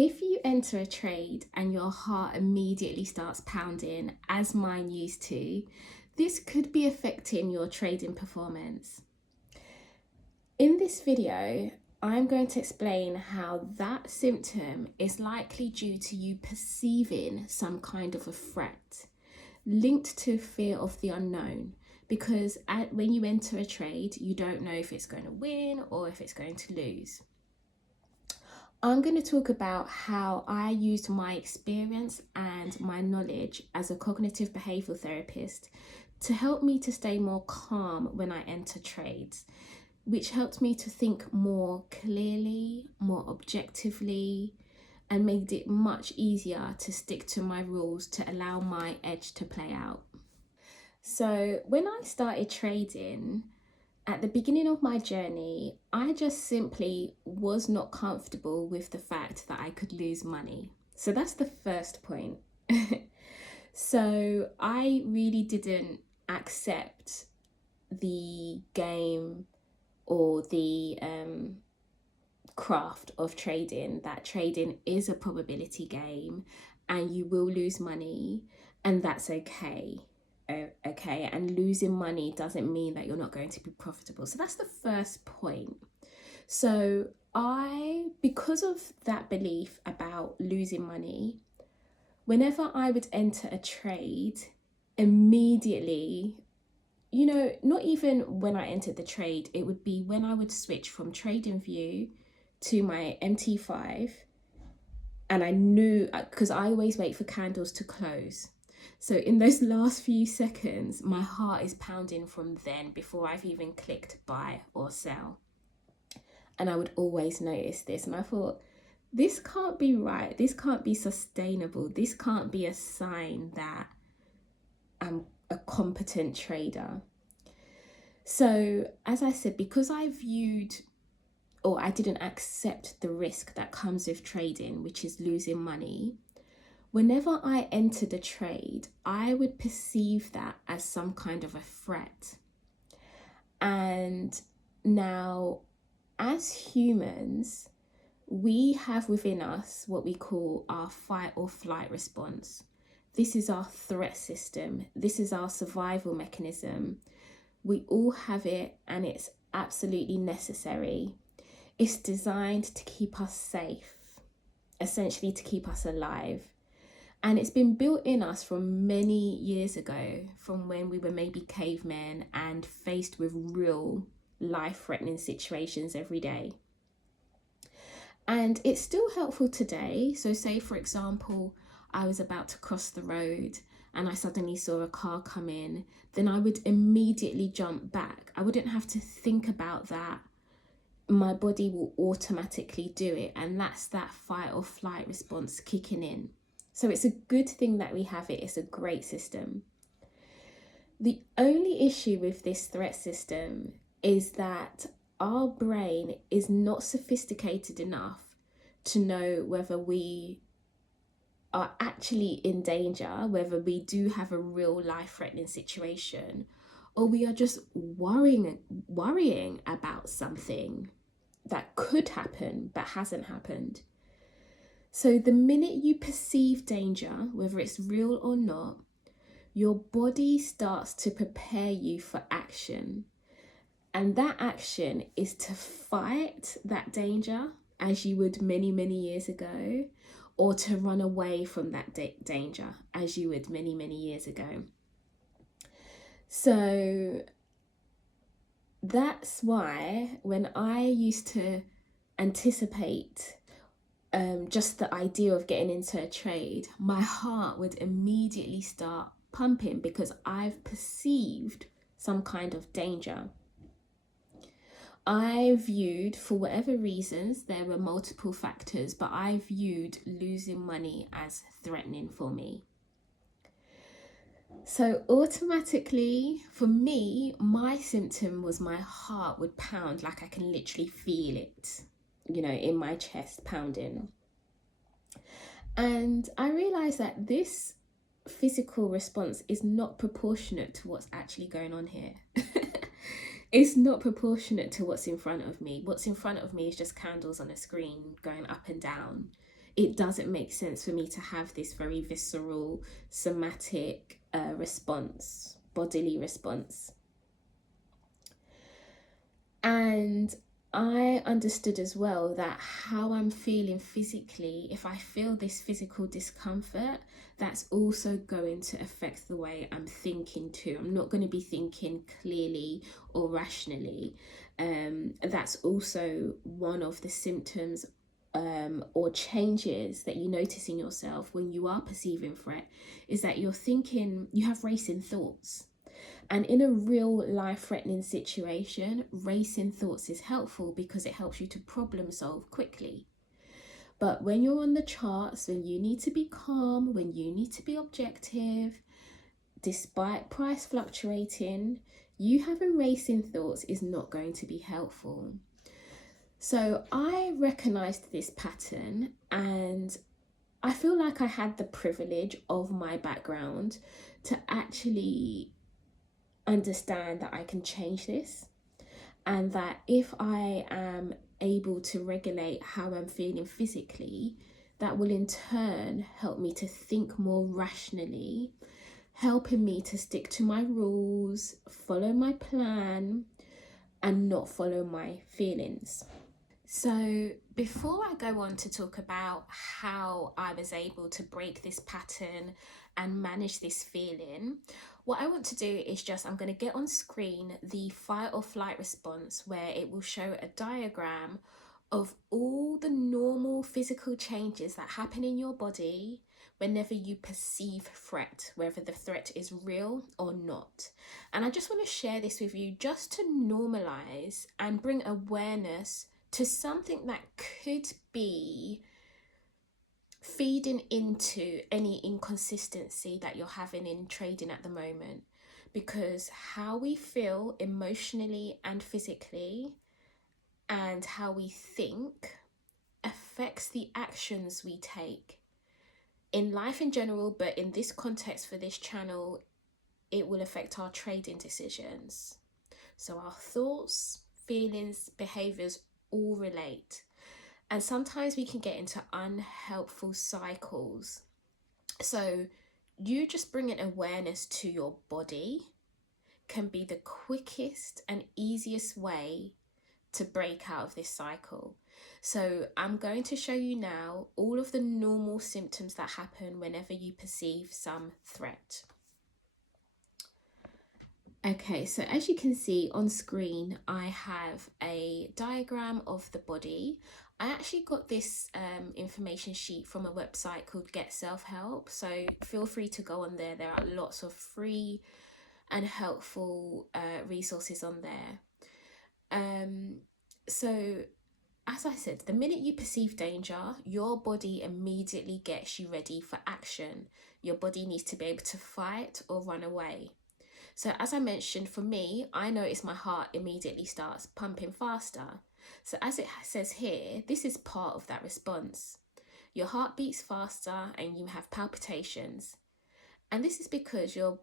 If you enter a trade and your heart immediately starts pounding, as mine used to, this could be affecting your trading performance. In this video, I'm going to explain how that symptom is likely due to you perceiving some kind of a threat linked to fear of the unknown. Because when you enter a trade, you don't know if it's going to win or if it's going to lose. I'm going to talk about how I used my experience and my knowledge as a cognitive behavioral therapist to help me to stay more calm when I enter trades, which helped me to think more clearly, more objectively, and made it much easier to stick to my rules to allow my edge to play out. So when I started trading, at the beginning of my journey, I just simply was not comfortable with the fact that I could lose money. So that's the first point. So I really didn't accept the game or the craft of trading, that trading is a probability game and you will lose money, and that's okay. Okay, and losing money doesn't mean that you're not going to be profitable. So that's the first point. So because of that belief about losing money, whenever I would enter a trade, immediately, not even when I entered the trade, it would be when I would switch from TradingView to my MT5, and I knew, because I always wait for candles to close. So in those last few seconds, my heart is pounding from then before I've even clicked buy or sell. And I would always notice this. And I thought, this can't be right. This can't be sustainable. This can't be a sign that I'm a competent trader. So as I said, because I didn't accept the risk that comes with trading, which is losing money, whenever I entered a trade, I would perceive that as some kind of a threat. And now, as humans, we have within us what we call our fight or flight response. This is our threat system. This is our survival mechanism. We all have it, and it's absolutely necessary. It's designed to keep us safe, essentially to keep us alive. And it's been built in us from many years ago, from when we were maybe cavemen and faced with real life-threatening situations every day. And it's still helpful today. So say, for example, I was about to cross the road and I suddenly saw a car come in, then I would immediately jump back. I wouldn't have to think about that. My body will automatically do it. And that's that fight or flight response kicking in. So it's a good thing that we have it. It's a great system. The only issue with this threat system is that our brain is not sophisticated enough to know whether we are actually in danger, whether we do have a real life-threatening situation, or we are just worrying about something that could happen but hasn't happened. So the minute you perceive danger, whether it's real or not, your body starts to prepare you for action. And that action is to fight that danger, as you would many, many years ago, or to run away from that danger, as you would many, many years ago. So that's why when I used to anticipate just the idea of getting into a trade, my heart would immediately start pumping because I've perceived some kind of danger. I viewed, for whatever reasons, there were multiple factors, but I viewed losing money as threatening for me. So automatically, for me, my symptom was my heart would pound, like I can literally feel it, in my chest pounding. And I realized that this physical response is not proportionate to what's actually going on here. It's not proportionate to what's in front of me. What's in front of me is just candles on a screen going up and down. it doesn't make sense for me to have this very visceral, somatic response, bodily response. And I understood as well that how I'm feeling physically, if I feel this physical discomfort, that's also going to affect the way I'm thinking too. I'm not going to be thinking clearly or rationally. That's also one of the symptoms or changes that you notice in yourself when you are perceiving threat, is that you're thinking, you have racing thoughts. And in a real life threatening situation, racing thoughts is helpful because it helps you to problem solve quickly. But when you're on the charts, when you need to be calm, when you need to be objective, despite price fluctuating, you having racing thoughts is not going to be helpful. So I recognized this pattern, and I feel like I had the privilege of my background to actually understand that I can change this, and that if I am able to regulate how I'm feeling physically, that will in turn help me to think more rationally, helping me to stick to my rules, follow my plan, and not follow my feelings. So before I go on to talk about how I was able to break this pattern and manage this feeling, what I want to do is I'm going to get on screen the fight or flight response, where it will show a diagram of all the normal physical changes that happen in your body whenever you perceive threat, whether the threat is real or not. And I just want to share this with you just to normalize and bring awareness to something that could be feeding into any inconsistency that you're having in trading at the moment. Because how we feel emotionally and physically, and how we think, affects the actions we take in life in general, but in this context for this channel, it will affect our trading decisions. So our thoughts, feelings, behaviors all relate. And sometimes we can get into unhelpful cycles. So you just bringing awareness to your body can be the quickest and easiest way to break out of this cycle. So I'm going to show you now all of the normal symptoms that happen whenever you perceive some threat. Okay, so as you can see on screen, I have a diagram of the body. I actually got this information sheet from a website called Get Self Help, so feel free to go on there. There are lots of free and helpful resources on there. So as I said, the minute you perceive danger, your body immediately gets you ready for action. Your body needs to be able to fight or run away. So as I mentioned, for me, I notice my heart immediately starts pumping faster. So as it says here, this is part of that response. Your heart beats faster and you have palpitations. And this is because your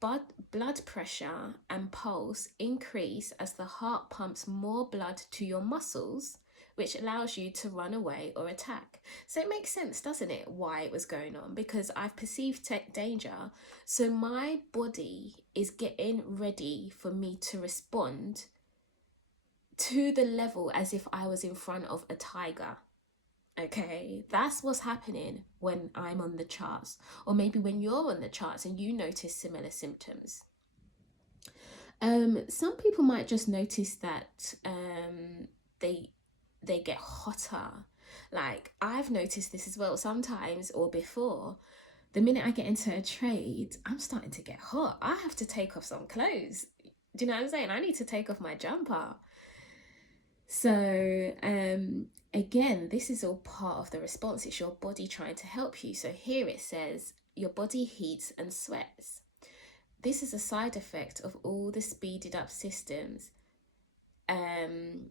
blood pressure and pulse increase as the heart pumps more blood to your muscles, which allows you to run away or attack. So it makes sense, doesn't it, why it was going on? Because I've perceived danger, so my body is getting ready for me to respond to the level as if I was in front of a tiger. Okay, that's what's happening when I'm on the charts, or maybe when you're on the charts and you notice similar symptoms. Some people might just notice that they get hotter. Like I've noticed this as well sometimes, or before. The minute I get into a trade, I'm starting to get hot. I have to take off some clothes. Do you know what I'm saying? I need to take off my jumper. So again, this is all part of the response. It's your body trying to help you. So here it says your body heats and sweats. This is a side effect of all the speeded up systems, and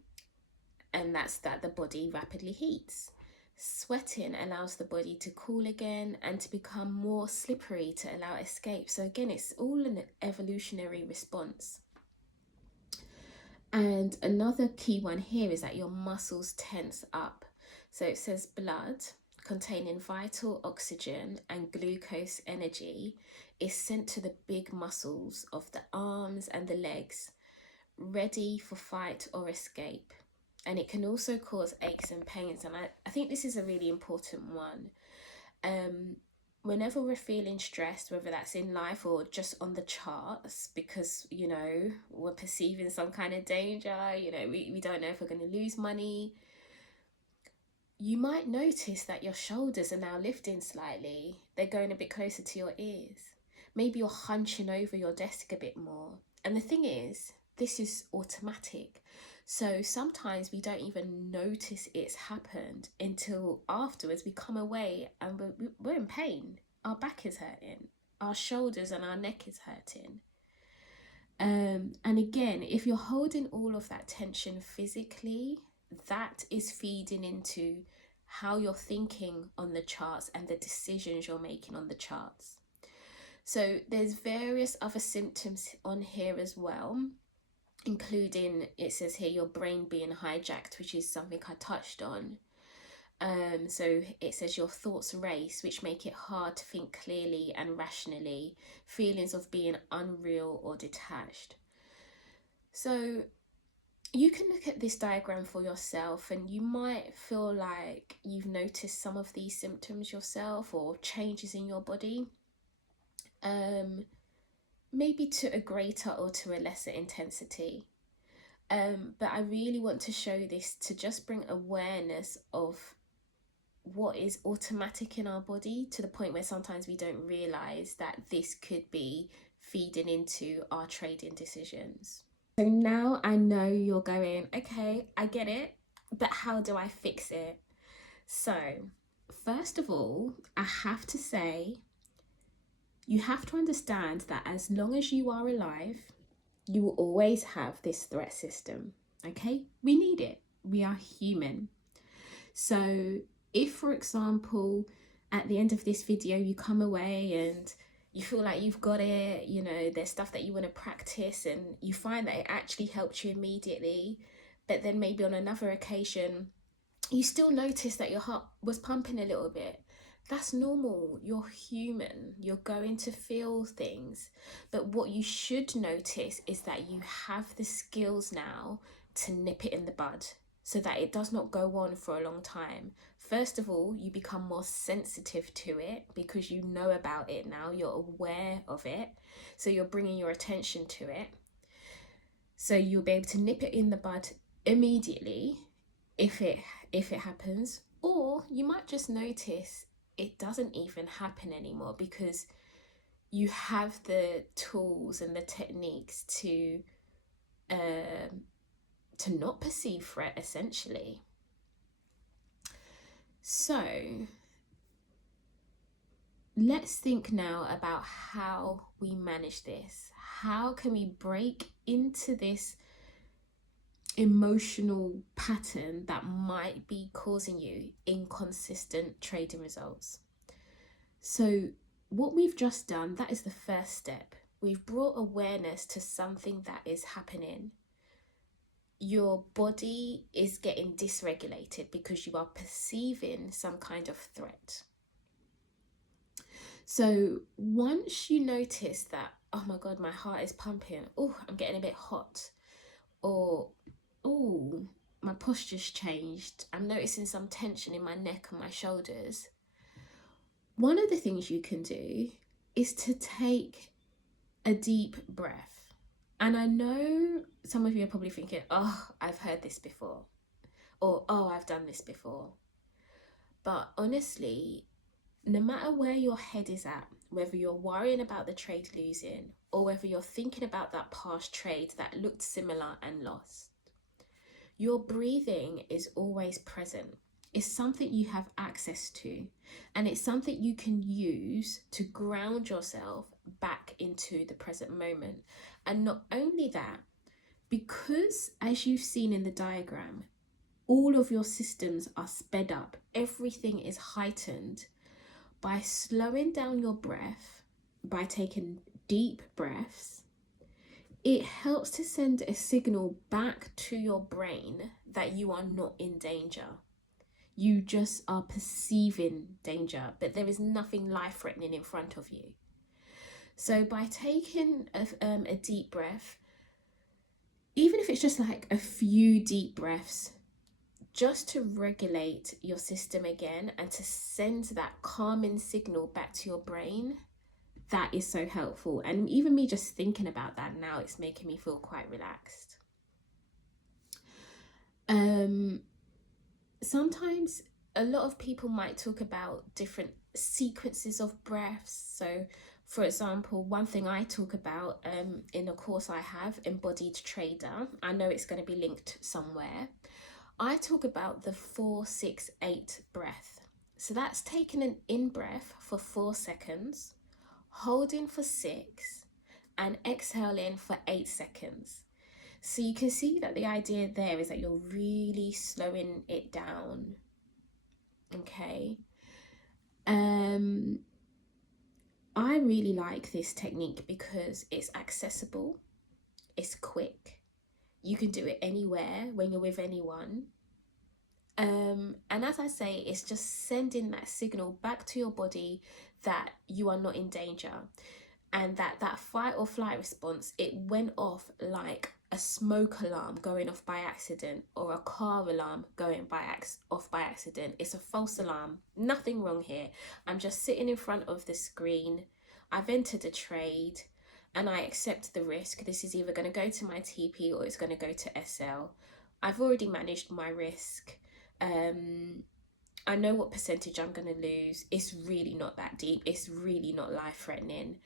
that's that the body rapidly heats. Sweating allows the body to cool again and to become more slippery to allow escape. So again, it's all an evolutionary response. And another key one here is that your muscles tense up. So it says blood containing vital oxygen and glucose energy is sent to the big muscles of the arms and the legs, ready for fight or escape. And it can also cause aches and pains. And I think this is a really important one. Whenever we're feeling stressed, whether that's in life or just on the charts, because, you know, we're perceiving some kind of danger, you know, we don't know if we're going to lose money, you might notice that your shoulders are now lifting slightly. They're going a bit closer to your ears. Maybe you're hunching over your desk a bit more. And the thing is, this is automatic. So sometimes we don't even notice it's happened until afterwards we come away and we're in pain. Our back is hurting. Our shoulders and our neck is hurting. And again, if you're holding all of that tension physically, that is feeding into how you're thinking on the charts and the decisions you're making on the charts. So there's various other symptoms on here as well, including, it says here, your brain being hijacked, which is something I touched on. So it says your thoughts race, which make it hard to think clearly and rationally, feelings of being unreal or detached. So you can look at this diagram for yourself and you might feel like you've noticed some of these symptoms yourself or changes in your body, maybe to a greater or to a lesser intensity. But I really want to show this to just bring awareness of what is automatic in our body, to the point where sometimes we don't realize that this could be feeding into our trading decisions. So now I know you're going, okay, I get it, but how do I fix it? So first of all, I have to say, you have to understand that as long as you are alive, you will always have this threat system, okay? We need it. We are human. So if, for example, at the end of this video, you come away and you feel like you've got it, you know, there's stuff that you want to practice and you find that it actually helped you immediately, but then maybe on another occasion, you still notice that your heart was pumping a little bit. That's normal. You're human. You're going to feel things. But what you should notice is that you have the skills now to nip it in the bud so that it does not go on for a long time. First of all, you become more sensitive to it because you know about it now. You're aware of it. So you're bringing your attention to it. So you'll be able to nip it in the bud immediately if it happens. Or you might just notice it doesn't even happen anymore because you have the tools and the techniques to not perceive threat, essentially. So let's think now about how we manage this. How can we break into this emotional pattern that might be causing you inconsistent trading results? So what we've just done, that is the first step. We've brought awareness to something that is happening. Your body is getting dysregulated because you are perceiving some kind of threat. So once you notice that, oh my God, my heart is pumping, oh, I'm getting a bit hot, or oh, my posture's changed, I'm noticing some tension in my neck and my shoulders, one of the things you can do is to take a deep breath. And I know some of you are probably thinking, oh, I've heard this before, or oh, I've done this before. But honestly, no matter where your head is at, whether you're worrying about the trade losing or whether you're thinking about that past trade that looked similar and lost, your breathing is always present. It's something you have access to, and it's something you can use to ground yourself back into the present moment. And not only that, because as you've seen in the diagram, all of your systems are sped up, everything is heightened. By slowing down your breath, by taking deep breaths, it helps to send a signal back to your brain that you are not in danger. You just are perceiving danger, but there is nothing life-threatening in front of you. So by taking a deep breath, even if it's just like a few deep breaths, just to regulate your system again and to send that calming signal back to your brain, that is so helpful. And even me just thinking about that now, it's making me feel quite relaxed. Sometimes a lot of people might talk about different sequences of breaths. So for example, one thing I talk about in a course I have, Embodied Trader, I know it's going to be linked somewhere. I talk about the 4-6-8 breath. So that's taking an in breath for 4 seconds, holding for 6, and exhaling for 8 seconds. So you can see that the idea there is that you're really slowing it down. Okay. I really like this technique because it's accessible, it's quick, you can do it anywhere when you're with anyone. And as I say, it's just sending that signal back to your body that you are not in danger, and that fight or flight response, it went off like a smoke alarm going off by accident, or a car alarm going off by accident. It's a false alarm. Nothing wrong here. I'm just sitting in front of the screen. I've entered a trade and I accept the risk. This is either going to go to my TP or it's going to go to SL. I've already managed my risk. I know what percentage I'm going to lose. It's really not that deep. It's really not life-threatening.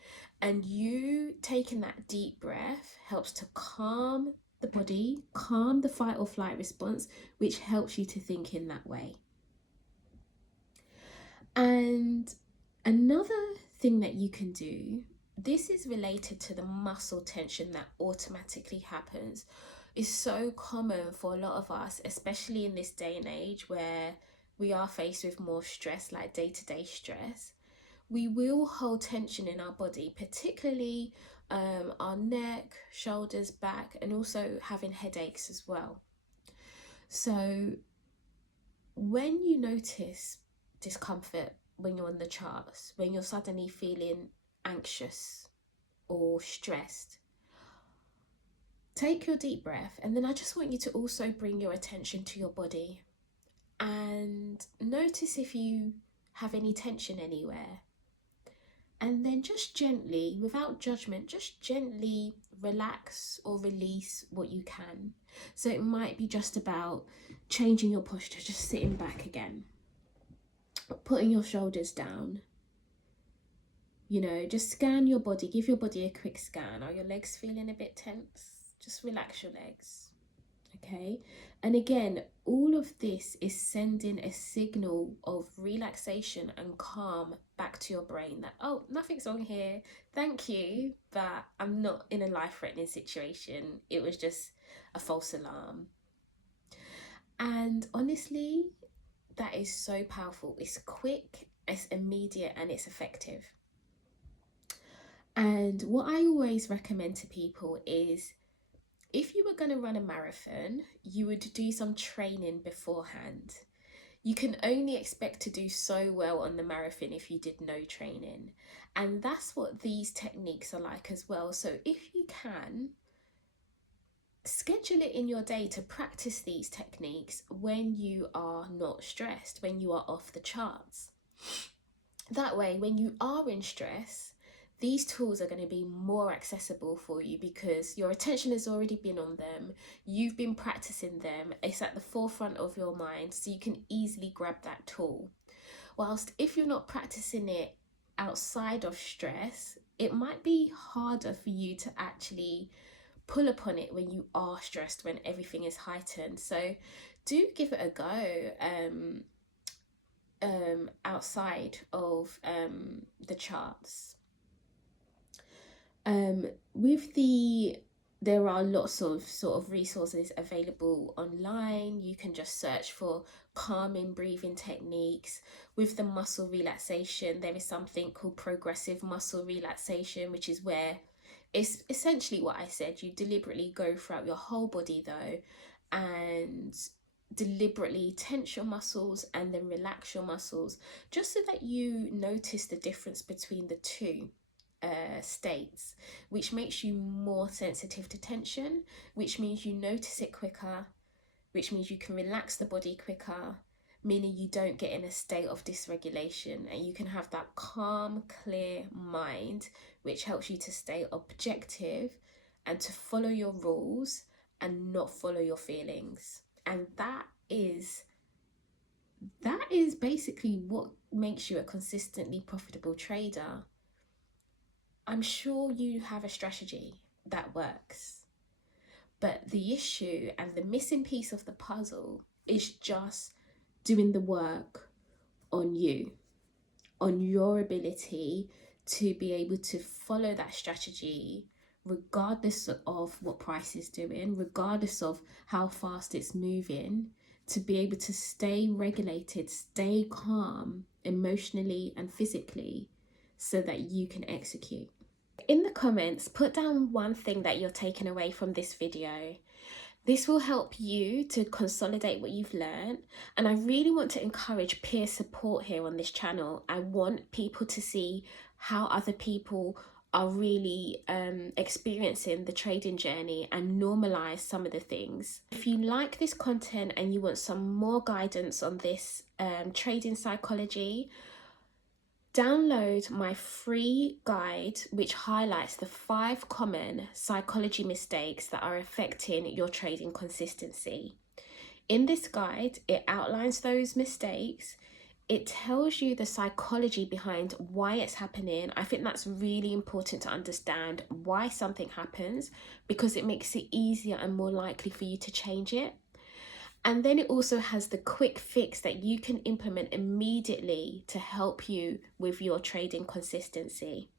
And you taking that deep breath helps to calm the body, calm the fight or flight response, which helps you to think in that way. And another thing that you can do, this is related to the muscle tension that automatically happens. It's so common for a lot of us, especially in this day and age where we are faced with more stress, like day-to-day stress. We will hold tension in our body, particularly our neck, shoulders, back, and also having headaches as well. So when you notice discomfort when you're on the charts, when you're suddenly feeling anxious or stressed, take your deep breath, and then I just want you to also bring your attention to your body and notice if you have any tension anywhere. And then just gently, without judgment, just gently relax or release what you can. So it might be just about changing your posture, just sitting back again, putting your shoulders down. You know, just scan your body, give your body a quick scan. Are your legs feeling a bit tense? Just relax your legs. Okay, and again, all of this is sending a signal of relaxation and calm back to your brain that, oh, nothing's wrong here, thank you, but I'm not in a life-threatening situation. It was just a false alarm. And honestly, that is so powerful. It's quick, it's immediate, and it's effective. And what I always recommend to people is, if you were going to run a marathon, you would do some training beforehand. You can only expect to do so well on the marathon if you did no training. And that's what these techniques are like as well. So if you can, schedule it in your day to practice these techniques when you are not stressed, when you are off the charts. That way, when you are in stress, these tools are going to be more accessible for you because your attention has already been on them. You've been practicing them. It's at the forefront of your mind, so you can easily grab that tool. Whilst if you're not practicing it outside of stress, it might be harder for you to actually pull upon it when you are stressed, when everything is heightened. So do give it a go outside of the charts. There are lots of sort of resources available online. You can just search for calming breathing techniques. With the muscle relaxation, there is something called progressive muscle relaxation, which is where it's essentially what I said. You deliberately go throughout your whole body though, and deliberately tense your muscles and then relax your muscles, just so that you notice the difference between the two states, which makes you more sensitive to tension, which means you notice it quicker, which means you can relax the body quicker, meaning you don't get in a state of dysregulation, and you can have that calm, clear mind, which helps you to stay objective and to follow your rules and not follow your feelings. And that is basically what makes you a consistently profitable trader. I'm sure you have a strategy that works, but the issue and the missing piece of the puzzle is just doing the work on you, on your ability to be able to follow that strategy regardless of what price is doing, regardless of how fast it's moving, to be able to stay regulated, stay calm emotionally and physically, so that you can execute. In the comments, put down one thing that you're taking away from this video. This will help you to consolidate what you've learned. And I really want to encourage peer support here on this channel. I want people to see how other people are really experiencing the trading journey and normalize some of the things. If you like this content and you want some more guidance on this trading psychology, download my free guide, which highlights the 5 common psychology mistakes that are affecting your trading consistency. In this guide, it outlines those mistakes. It tells you the psychology behind why it's happening. I think that's really important to understand why something happens, because it makes it easier and more likely for you to change it. And then it also has the quick fix that you can implement immediately to help you with your trading consistency.